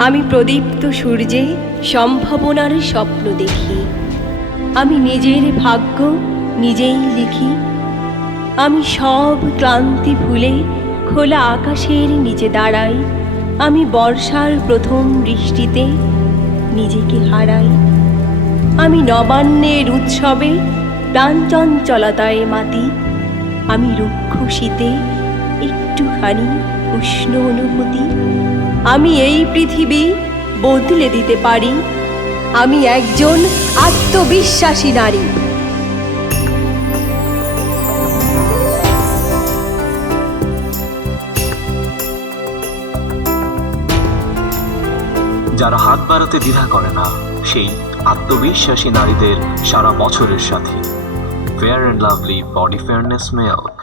আমি প্রদীপ্ত সূর্যে সম্ভাবনার স্বপ্ন দেখি। আমি নিজের ভাগ্য নিজেই লিখি। আমি সব ক্লান্তি ভুলে খোলা আকাশের নিচে দাঁড়াই। আমি বর্ষার প্রথম বৃষ্টিতে নিজেকে হারাই। আমি নবান্নের উৎসবে প্রাণচঞ্চলতায় মাতি। আমি রুক্ষ শীতে একটুখানি উষ্ণ অনুভূতি। আমি এই পৃথিবী বদলে দিতে পারি। আমি একজন আত্মবিশ্বাসী নারী। যারা হাত বাড়াতে দ্বিধা করে না, সেই আত্মবিশ্বাসী নারীদের সারা বছরের সাথী। Fair and lovely body fairness milk.